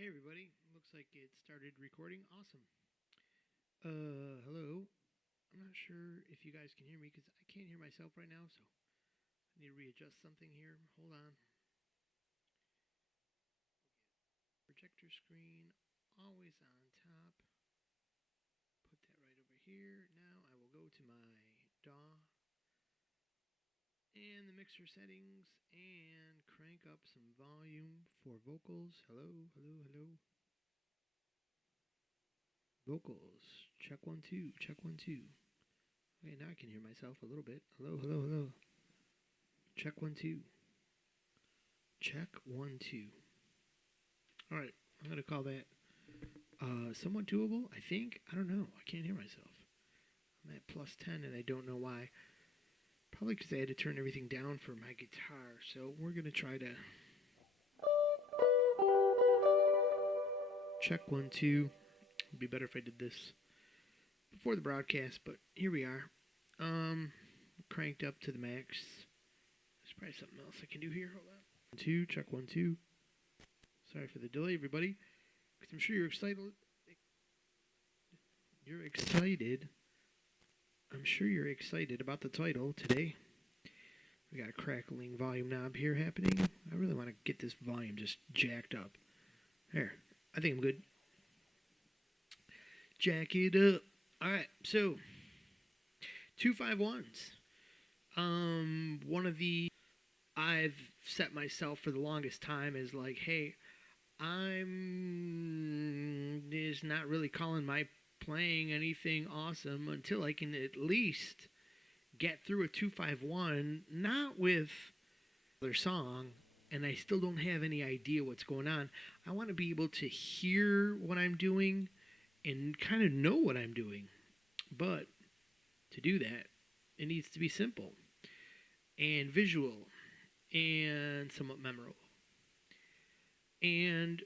Hey everybody, looks like it started recording. Awesome. Hello. I'm not sure if you guys can hear me because I can't hear myself right now, so I need to readjust something here. Hold on. Projector screen always on top. Put that right over here. Now I will go to my DAW and the mixer settings and crank up some volume for vocals. Hello, hello, hello. Vocals. Check 1 2. Check 1 2. Okay, now I can hear myself a little bit. Hello, hello, hello. Check 1 2. Check 1 2. All right, I'm gonna call that somewhat doable. I think. I don't know. I can't hear myself. I'm at +10, and I don't know why. Probably because I had to turn everything down for my guitar. So we're gonna try to check 1 2. It'd be better if I did this before the broadcast, but here we are. Cranked up to the max. There's probably something else I can do here. Hold on. 2, check 1 2. Sorry for the delay, everybody. Because I'm sure you're excited. You're excited. I'm sure you're excited about the title today. We got a crackling volume knob here happening. I really want to get this volume just jacked up. There. I think I'm good. Jack it up. Alright, so 251s. One of the I've set myself for the longest time as like, hey, I'm is not really calling my playing anything awesome until I can at least get through a 251, not with their song, and I still don't have any idea what's going on. I want to be able to hear what I'm doing and kind of know what I'm doing. But to do that, it needs to be simple and visual and somewhat memorable. And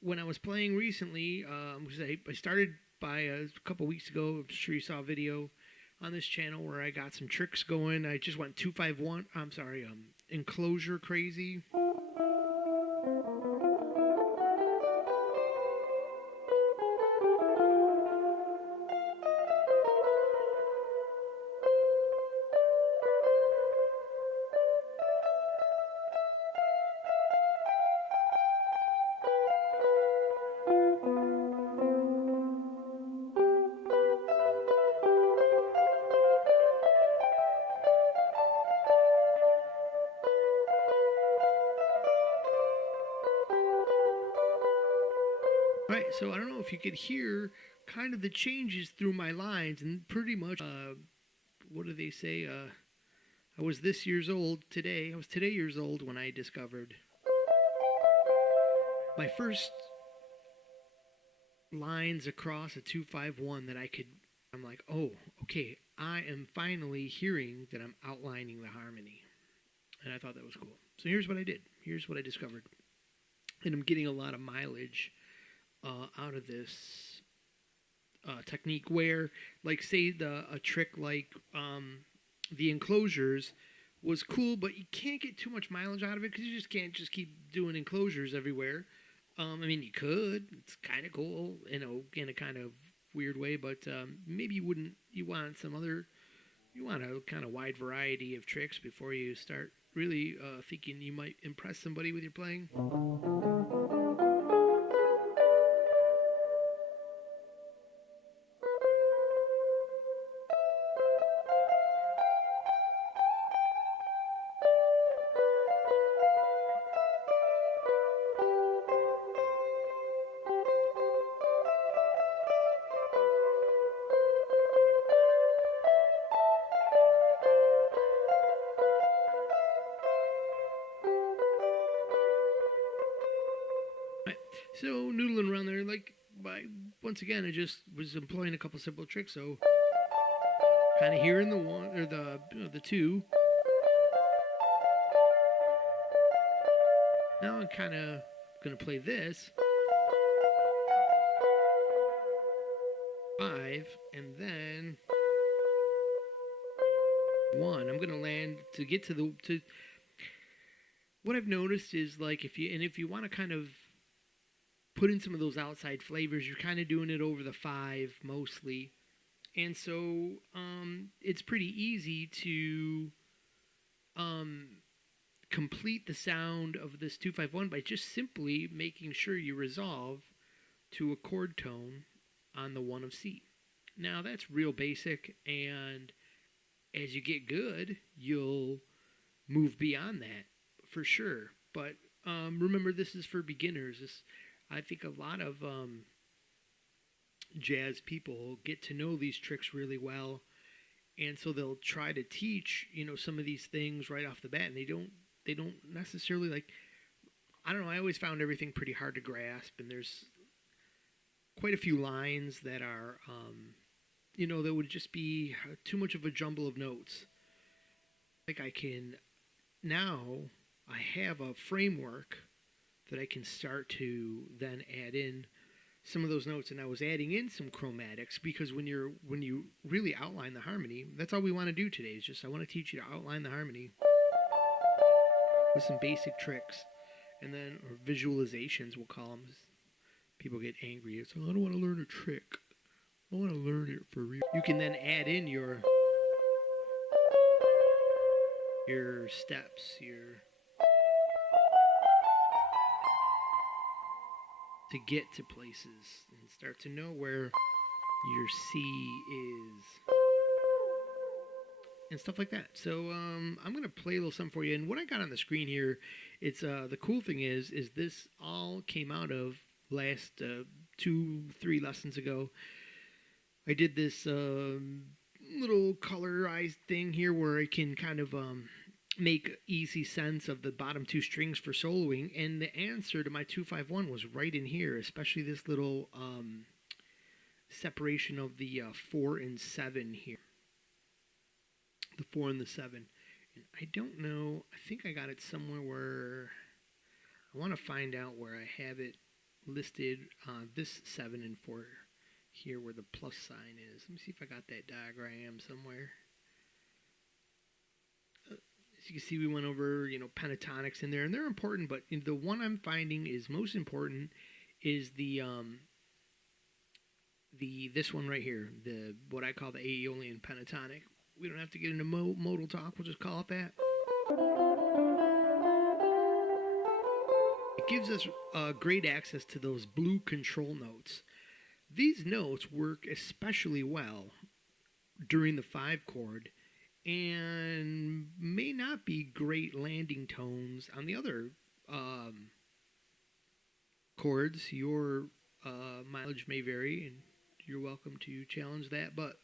when I was playing recently, I started by a couple weeks ago. I'm sure you saw a video on this channel where I got some tricks going. I just went 251. I'm sorry, enclosure crazy. Right, so I don't know if you could hear kind of the changes through my lines, and pretty much, what do they say? I was this years old today. I was today years old when I discovered my first lines across a 251 that I could. I'm like, oh, okay, I am finally hearing that I'm outlining the harmony, and I thought that was cool. So here's what I did. Here's what I discovered, and I'm getting a lot of mileage out of this technique where, like, say a trick like the enclosures was cool, but you can't get too much mileage out of it because you just can't just keep doing enclosures everywhere. I mean, you could. It's kind of cool, in a kind of weird way, but maybe you wouldn't. You want a kind of wide variety of tricks before you start really thinking you might impress somebody with your playing. So noodling around there, once again, I just was employing a couple simple tricks. So kind of hearing the one or the two. Now I'm kind of gonna play this 5, and then 1. I'm gonna land to get to. What I've noticed is, like, if you want to kind of put in some of those outside flavors. You're kind of doing it over the 5 mostly. And so it's pretty easy to complete the sound of this 251 by just simply making sure you resolve to a chord tone on the 1 of C. Now that's real basic, and as you get good, you'll move beyond that for sure. But remember, this is for beginners. I think a lot of jazz people get to know these tricks really well, and so they'll try to teach some of these things right off the bat, and they don't necessarily, like, I don't know, I always found everything pretty hard to grasp, and there's quite a few lines that are that would just be too much of a jumble of notes. Like, I have a framework that I can start to then add in some of those notes, and I was adding in some chromatics, because when you really outline the harmony, that's all we want to do today. Is just, I want to teach you to outline the harmony with some basic tricks, and then, or visualizations we'll call them. People get angry. It's, I don't want to learn a trick. I want to learn it for real. You can then add in your steps, to get to places and start to know where your C is and stuff like that. So I'm gonna play a little something for you. And what I got on the screen here, it's the cool thing is this all came out of last 2-3 lessons ago. I did this little colorized thing here where I can kind of make easy sense of the bottom 2 strings for soloing, and the answer to my 251 was right in here, especially this little separation of the 4 and 7 here. The 4 and the 7. And I don't know, I think I got it somewhere where I want to find out where I have it listed, this 7 and 4 here where the plus sign is. Let me see if I got that diagram somewhere. As you can see, we went over, pentatonics in there, and they're important, but the one I'm finding is most important is this one right here, the what I call the Aeolian pentatonic. We don't have to get into modal talk, we'll just call it that. It gives us great access to those blue control notes. These notes work especially well during the 5 chord and may not be great landing tones on the other chords. Your mileage may vary, and you're welcome to challenge that. But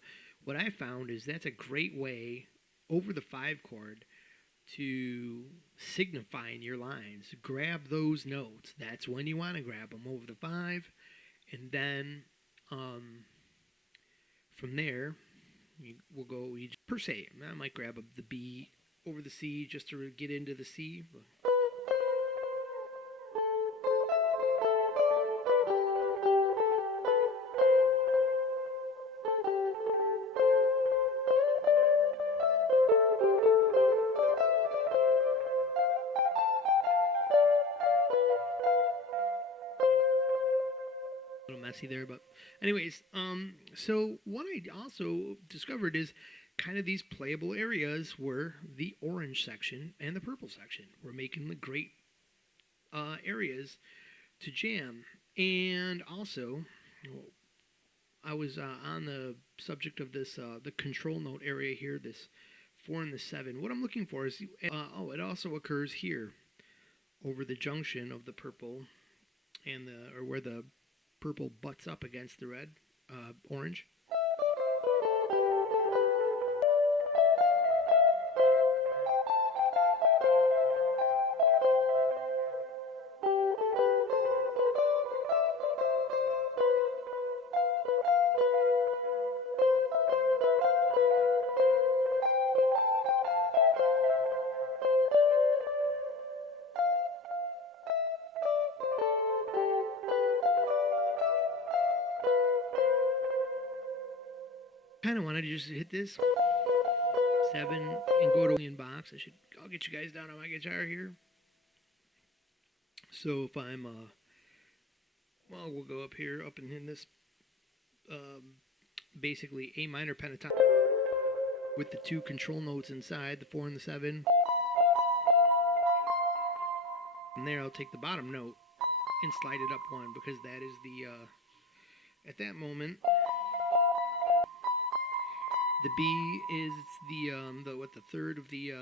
what I found is that's a great way over the 5 chord to signify in your lines. Grab those notes. That's when you want to grab them, over the 5, and then from there we'll go per se. I might grab the B over the C just to get into the C. Messy there, but anyways, so what I also discovered is kind of these playable areas were the orange section and the purple section. We're making the great areas to jam. And also, I was on the subject of this the control note area here, this 4 and the 7. What I'm looking for is it also occurs here over the junction of the purple and or where the purple butts up against the red, orange. Kind of wanted to just hit this 7 and go to box. I'll get you guys down on my guitar here. So if I'm Well, we'll go up here, up in this, basically A minor pentatonic with the two control notes inside, the 4 and the 7. From there, I'll take the bottom note and slide it up one, because that is the, at that moment, the B is the third of the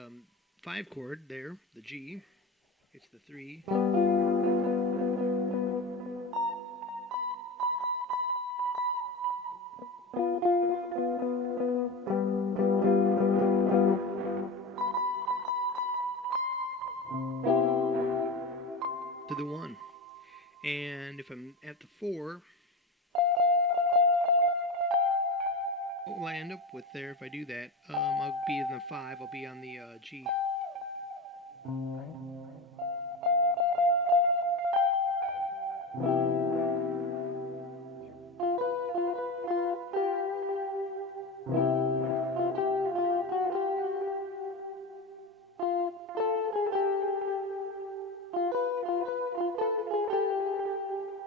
5 chord there, the G. It's the 3. To the 1. And if I'm at the 4, what will I end up with there if I do that? I'll be in the 5, I'll be on the G.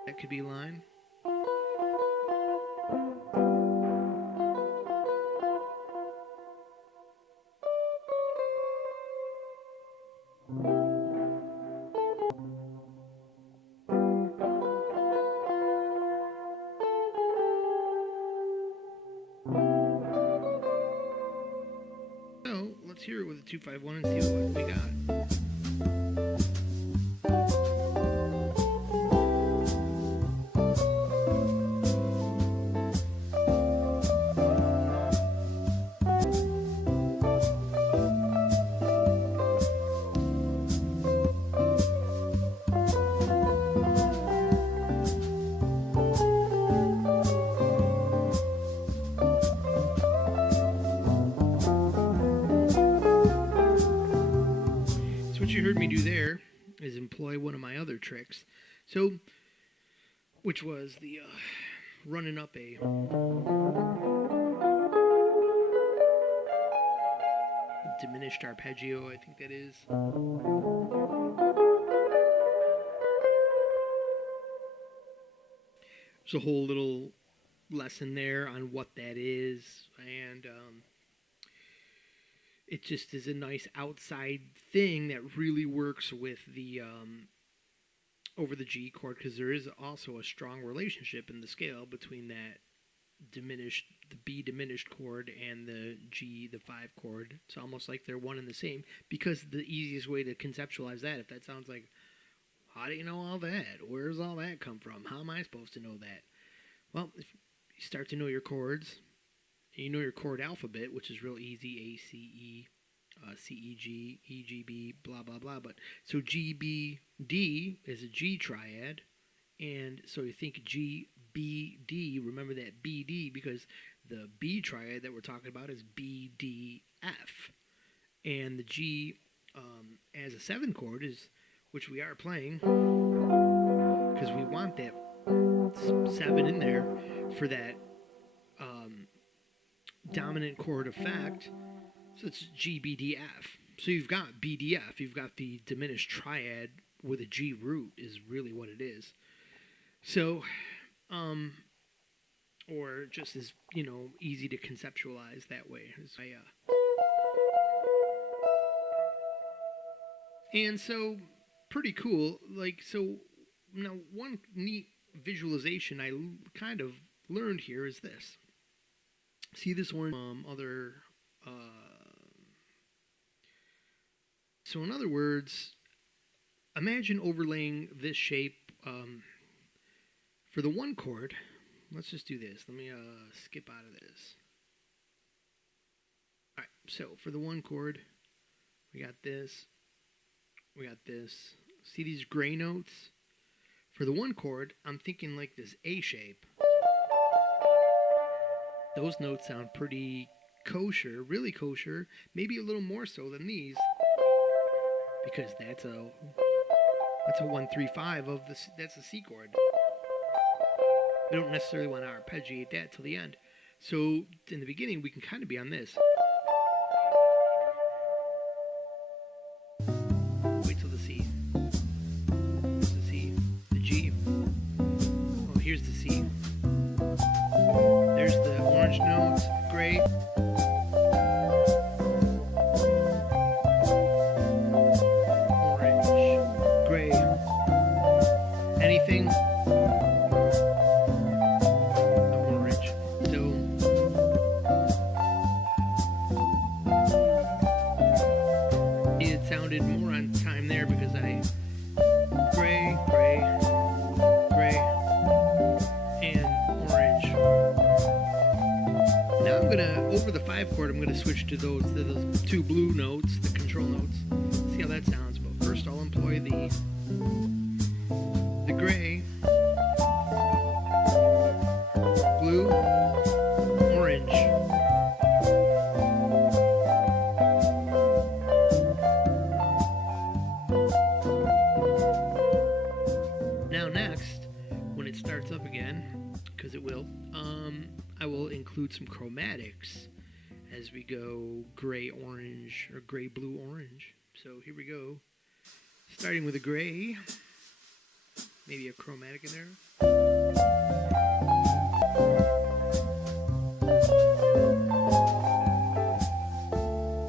That could be a line. So let's hear it with a 2-5-1 and see what we got. What you heard me do there is employ one of my other tricks, so which was the running up a diminished arpeggio, I think that is. There's a whole little lesson there on what that is, and it just is a nice outside thing that really works with the over the G chord, because there is also a strong relationship in the scale between that diminished, the B diminished chord and the G, the 5 chord. It's almost like they're one and the same, because the easiest way to conceptualize that, if that sounds like, how do you know all that? Where's all that come from? How am I supposed to know that? Well, if you start to know your chords, you know your chord alphabet, which is real easy, A, C, E, C, E, G, E, G, B, blah, blah, blah. But so G, B, D is a G triad. And so you think G, B, D, remember that B, D, because the B triad that we're talking about is B, D, F. And the G as a 7 chord is, which we are playing, because we want that 7 in there for that dominant chord effect. So it's G, B, D, F. So you've got B, D, F. You've got the diminished triad with a G root is really what it is. So, or just as, easy to conceptualize that way. And so, pretty cool. So now one neat visualization I kind of learned here is this. See this orange so in other words, imagine overlaying this shape for the 1 chord. Let's just do this. Let me skip out of this. Alright, so for the 1 chord, we got this. We got this. See these gray notes? For the 1 chord, I'm thinking like this A shape. Those notes sound pretty kosher, really kosher, maybe a little more so than these, because that's a 1-3-5 of the, that's a C chord. We don't necessarily want to arpeggiate that till the end. So in the beginning, we can kind of be on this. Wait till the C. The C, the G. gray, orange, gray, anything orange. So it sounded more on time there because I gray, gray, gray, and orange. Now I'm gonna, over the 5 chord, I'm gonna switch to those 2 blue notes, the control notes. See how that sounds. But first, I'll employ the gray, blue, orange. Now next, when it starts up again, because it will, I will include some chromatics as we go gray, orange, or gray, blue, orange. So here we go. Starting with a gray, maybe a chromatic in there.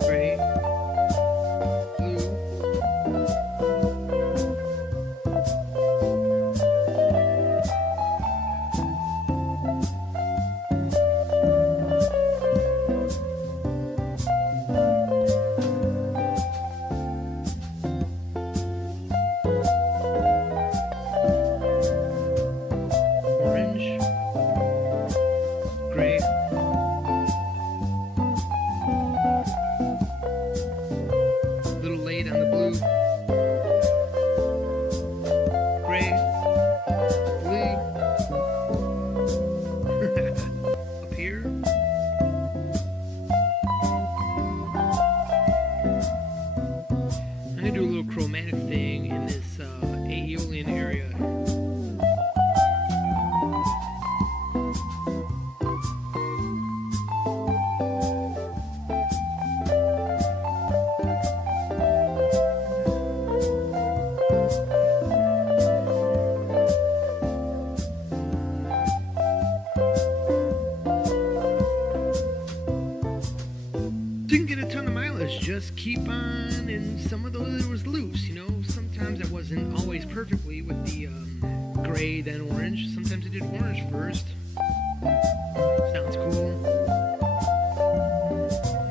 Gray, blue, orange, gray, a little late on the blue, gray, blue, up here, I'm going to do a little chromatic thing in this aeolian area. Didn't get a ton of mileage, just keep on, and some of those it was loose, you know. Sometimes it wasn't always perfectly with the gray, then orange. Sometimes I did orange first. Sounds cool.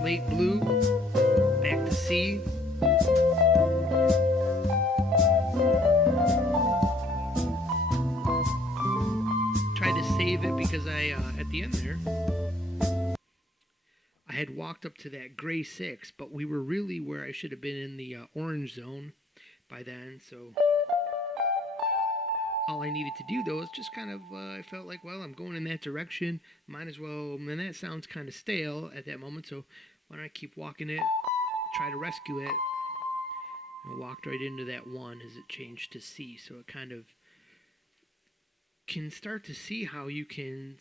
Late blue, back to C. Tried to save it because I, at the end there, I had walked up to that gray 6, but we were really where I should have been in the orange zone by then, so all I needed to do though is just kind of, I felt like, well, I'm going in that direction, might as well, and that sounds kind of stale at that moment, so why don't I keep walking it, try to rescue it, and walked right into that 1 as it changed to C, so it kind of can start to see how you can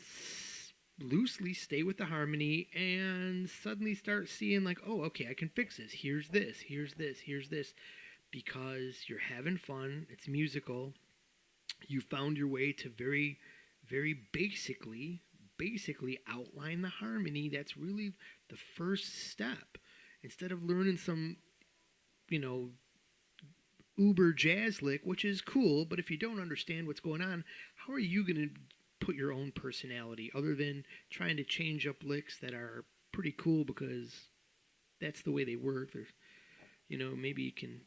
loosely stay with the harmony and suddenly start seeing like, oh, okay, I can fix this. Here's this, here's this, here's this. Because you're having fun, it's musical. You found your way to very, very basically outline the harmony. That's really the first step. Instead of learning some, uber jazz lick, which is cool, but if you don't understand what's going on, how are you going to put your own personality other than trying to change up licks that are pretty cool because that's the way they work? There's, maybe you can,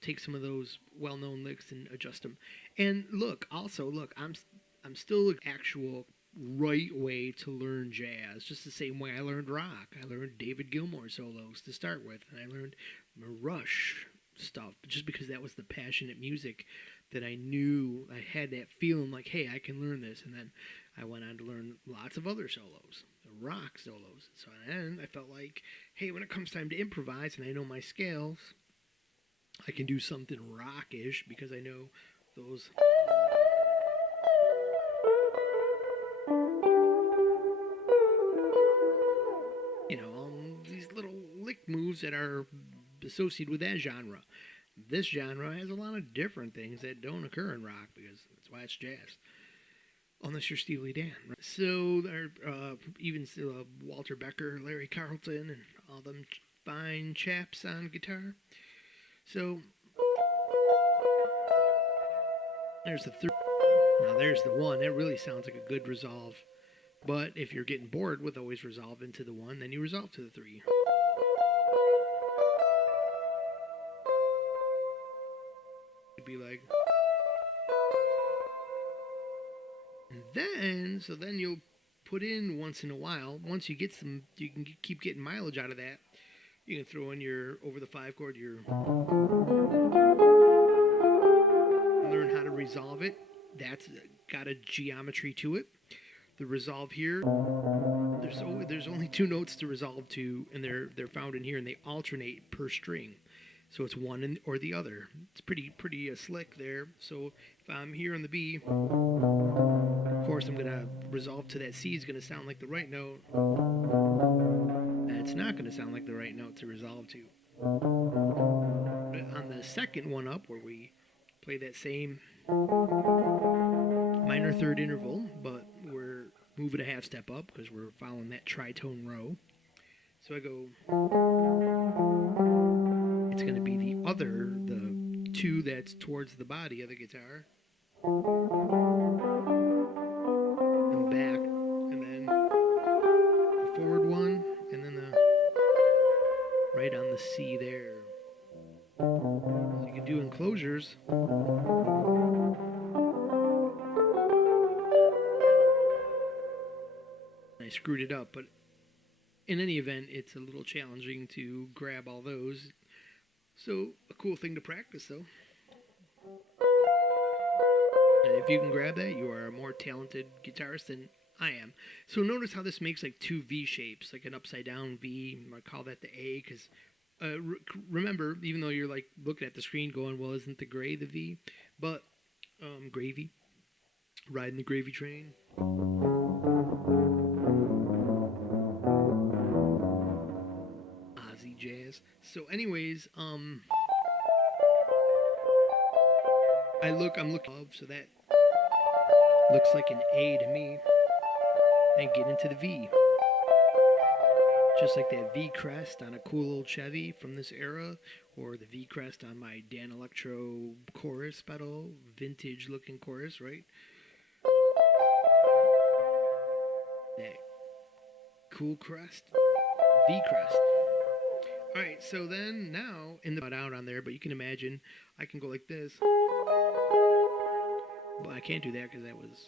take some of those well-known licks and adjust them. And look, I'm still an actual right way to learn jazz, just the same way I learned rock. I learned David Gilmour solos to start with, and I learned Rush stuff just because that was the passionate music that I knew. I had that feeling like, hey, I can learn this. And then I went on to learn lots of other solos, rock solos. So then I felt like, hey, when it comes time to improvise and I know my scales, I can do something rockish because I know those. These little lick moves that are associated with that genre. This genre has a lot of different things that don't occur in rock because that's why it's jazz. unless you're Steely Dan. Right? So there, even Walter Becker, Larry Carlton, and all them fine chaps on guitar. So there's the third. Now there's the one. That really sounds like a good resolve. But if you're getting bored with always resolving to the one, then you resolve to the 3. It'd be like. And then you'll put in once in a while. Once you get some, you can keep getting mileage out of that. You can throw in your over the 5 chord, your learn how to resolve it. That's got a geometry to it. The resolve here, there's only 2 notes to resolve to, and they're found in here, and they alternate per string. So it's one or the other. It's pretty slick there. So if I'm here on the B, of course I'm gonna resolve to that C. Is gonna sound like the right note. That's not gonna sound like the right note to resolve to. But on the second one up, where we play that same minor third interval, but we're moving a half step up because we're following that tritone row. So I go. It's going to be the 2 that's towards the body of the guitar. And back, and then the forward one, and then the right on the C there. So you can do enclosures. I screwed it up, but in any event, it's a little challenging to grab all those. So, a cool thing to practice, though. And if you can grab that, you are a more talented guitarist than I am. So notice how this makes like 2 V shapes, like an upside down V. I call that the A, because remember, even though you're like looking at the screen going, well, isn't the gray the V? But gravy, riding the gravy train. Ozzy jazz. So anyways, I'm looking up, so that looks like an A to me. And get into the V. Just like that V crest on a cool old Chevy from this era, or the V crest on my Dan Electro chorus pedal, vintage looking chorus, right? That cool crest, V crest. Alright, so then now, out on there, but you can imagine, I can go like this. But I can't do that because that was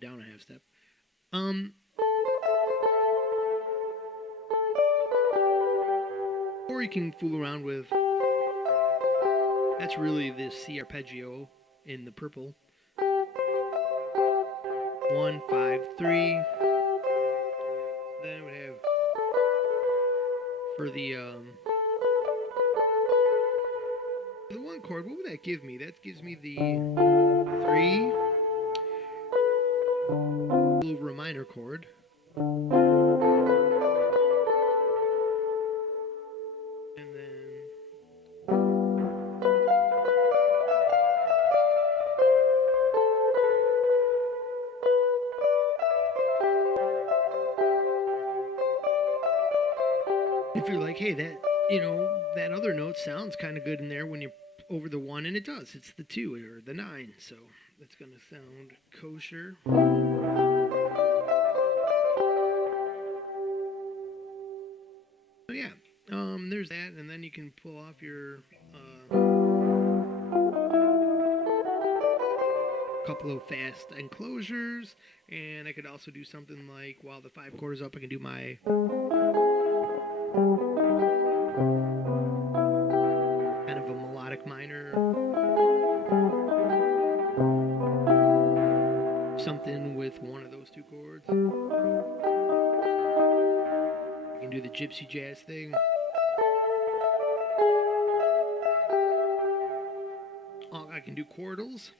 down a half step. Or you can fool around with, that's really the C arpeggio in the purple. 1, 5, 3. Then we have for the 1 chord, what would that give me? That gives me the 3 over a minor chord. And then if you're like, hey, that, that other note sounds kind of good in there when you're over the 1, and it does. It's the 2 or the 9, so that's going to sound kosher. So yeah, there's that, and then you can pull off your couple of fast enclosures, and I could also do something like, while the 5 chord is up, I can do my kind of a melodic minor, something with one of those 2 chords. I can do the gypsy jazz thing. I can do chordals.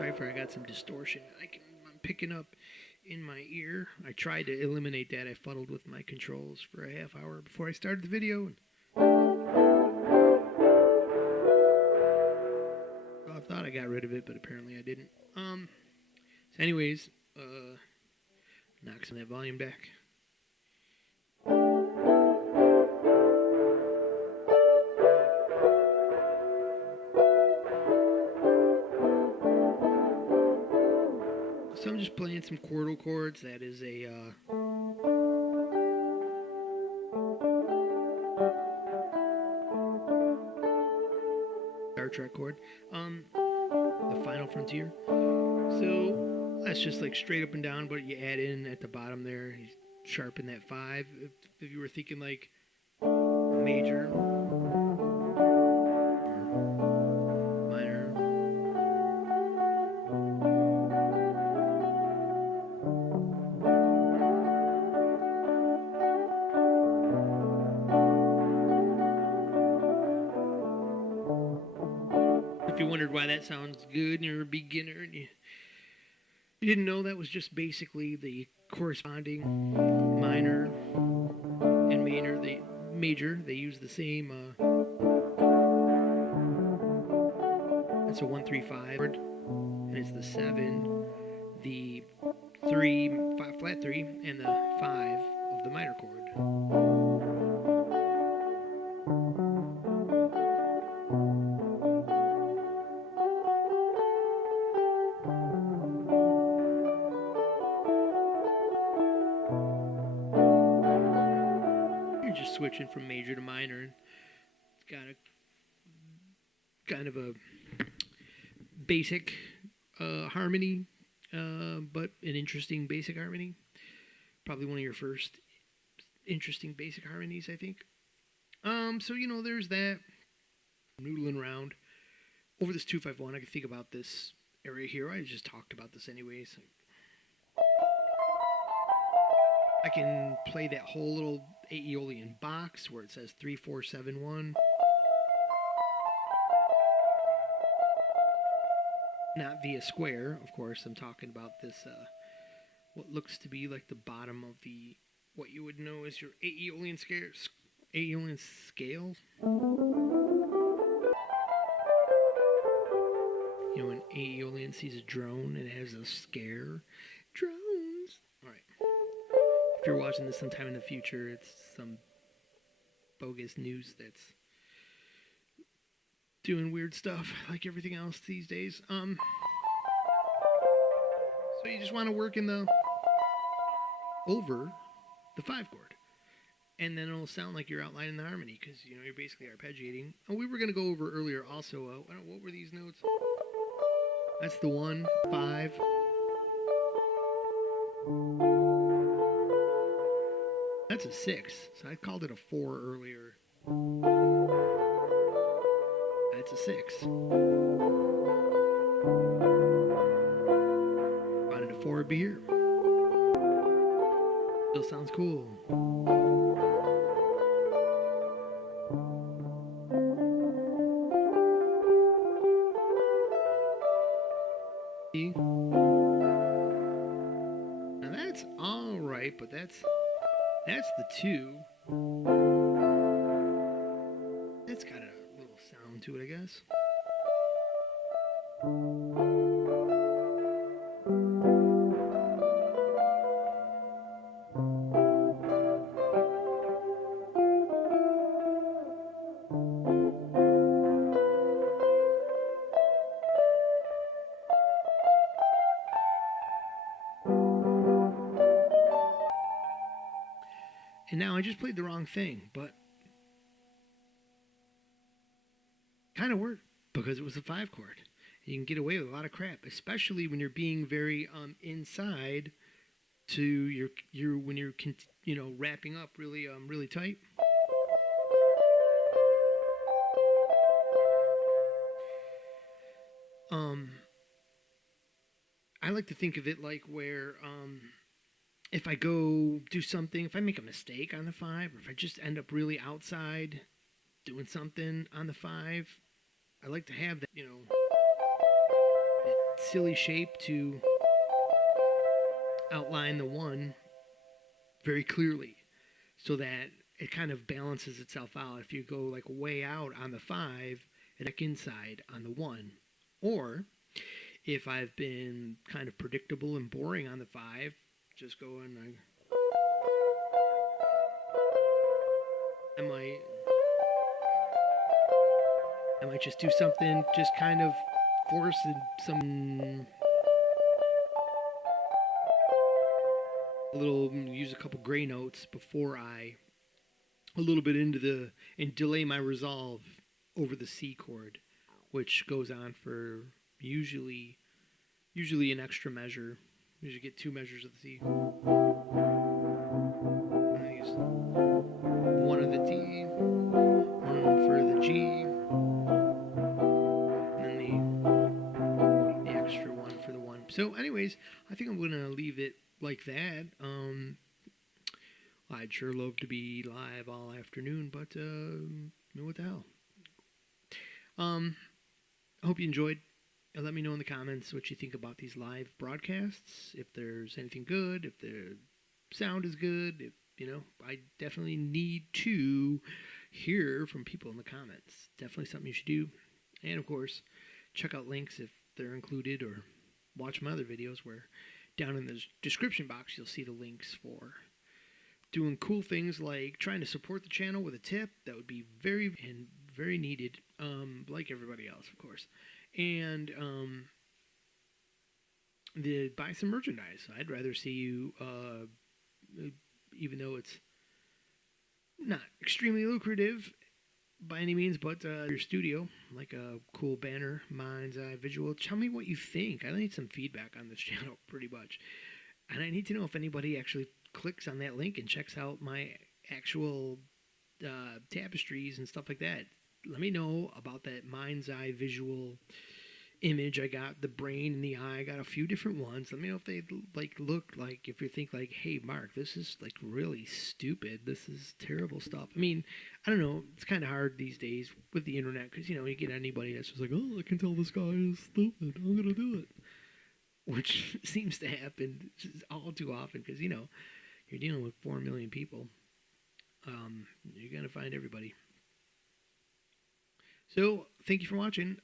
Right, for I got some distortion I'm picking up in my ear. I tried to eliminate that. I fuddled with my controls for a half hour before I started the video. thought I got rid of it, but apparently I didn't. So anyways, knock some of that volume back. So I'm just playing some chordal chords. That is a Star Trek chord. The Final Frontier. So that's just like straight up and down, but you add in at the bottom there, you sharpen that 5. If you were thinking like major, minor. If you wondered why that sounds good and you're a beginner and you didn't know, that was just basically the corresponding minor and major. They use the same. It's a 1-3-5 chord, and it's the 7, the 3, flat 3, and the 5 of the minor chord. Just switching from major to minor, and it's got a kind of a basic harmony, but an interesting basic harmony. Probably one of your first interesting basic harmonies, I think. So there's that. Noodling around over this 2-5-1. I can think about this area here. I just talked about this anyways. I can play that whole little Aeolian box where it says 3-4-7-1. Not via square, of course. I'm talking about this, what looks to be like the bottom of what you would know as your Aeolian scale. Aeolian scale. When Aeolian sees a drone, it has a scare. Drones. All right. If you're watching this sometime in the future, it's some bogus news that's doing weird stuff like everything else these days. So you just want to work over the 5 chord, and then it'll sound like you're outlining the harmony because you're basically arpeggiating. And we were going to go over earlier also. What were these notes? That's the 1, 5. That's a 6, so I called it a 4 earlier. That's a 6. Wanted a 4 be here. Still sounds cool. See? Now that's all right, but that's the 2. It's got a little sound to it, I guess. And now I just played the wrong thing, but kind of worked because it was a 5 chord. You can get away with a lot of crap, especially when you're being very inside to your when you're wrapping up really really tight. I like to think of it like where if I go do something, if I make a mistake on the 5, or if I just end up really outside doing something on the 5, I like to have that, that silly shape to outline the 1 very clearly so that it kind of balances itself out. If you go like way out on the 5 and back inside on the 1, Or if I've been kind of predictable and boring on the 5, just go and I might just do something, just kind of force some use a couple gray notes before I a little bit and delay my resolve over the C chord, which goes on for usually an extra measure. Usually get 2 measures of the C. I use one of the D, one for the G, and then the extra one for the 1. So anyways, I think I'm going to leave it like that. I'd sure love to be live all afternoon, but what the hell. I hope you enjoyed. Let me know in the comments what you think about these live broadcasts. If there's anything good, if the sound is good, if I definitely need to hear from people in the comments. Definitely something you should do. And of course, check out links if they're included, or watch my other videos where down in the description box you'll see the links for doing cool things like trying to support the channel with a tip. That would be very needed, like everybody else, of course. And buy some merchandise. I'd rather see you, even though it's not extremely lucrative by any means, but your studio, like a cool banner, mind's eye visual. Tell me what you think. I need some feedback on this channel, pretty much. And I need to know if anybody actually clicks on that link and checks out my actual tapestries and stuff like that. Let me know about that mind's eye visual image. I got the brain and the eye. I got a few different ones. Let me know if they look like, if you think like, hey Mark, this is like really stupid, this is terrible stuff. I mean, I don't know, it's kind of hard these days with the internet, because you get anybody that's just like, oh, I can tell this guy is stupid, I'm gonna do it, which seems to happen all too often, because you're dealing with 4 million people. You're gonna find everybody. So, thank you for watching.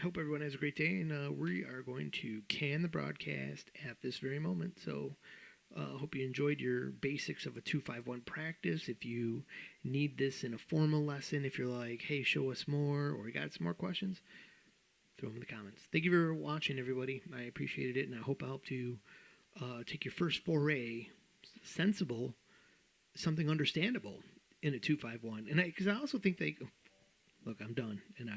Hope everyone has a great day, and we are going to can the broadcast at this very moment. So, hope you enjoyed your basics of a 2-5-1 practice. If you need this in a formal lesson, if you're like, hey, show us more, or you got some more questions, throw them in the comments. Thank you for watching, everybody. I appreciated it, and I hope I helped you take your first foray, sensible, something understandable in a 2-5-1. And because I also think look, I'm done, and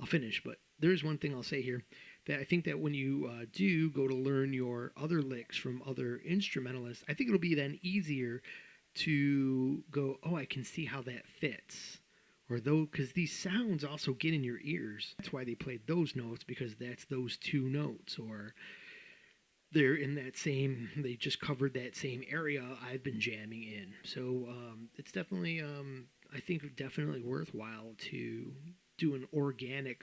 I'll finish. But there's one thing I'll say here, that I think that when you do go to learn your other licks from other instrumentalists, I think it'll be then easier to go, oh, I can see how that fits. Or though, because these sounds also get in your ears. That's why they played those notes, because that's those 2 notes. Or they're in that same, they just covered that same area I've been jamming in. So it's definitely, I think, definitely worthwhile to do an organic